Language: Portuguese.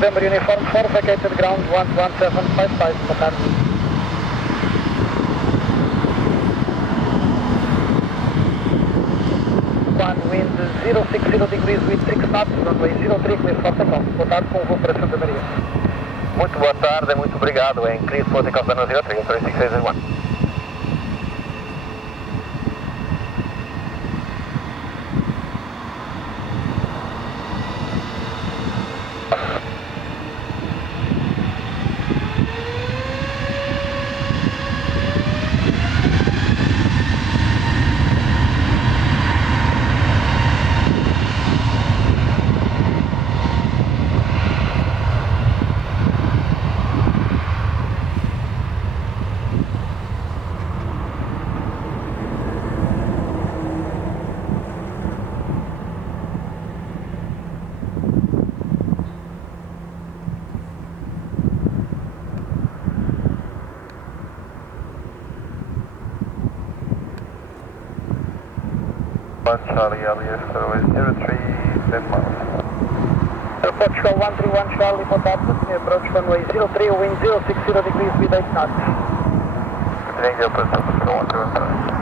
November Uniform 4, vacated ground 11755, boa tarde. One wind 060 degrees with 6 knots, runway 03, clear for takeoff. Boa tarde, com o voo para Santa Maria. Muito boa tarde, muito obrigado. Em clear for takeoff da 03, 3661. Charlie, alias Airways 03, 10 miles. Portugal 131 Charlie, boa tarde, approach runway 03, wind 060 degrees with 8 knots. Continuing the approach of 131.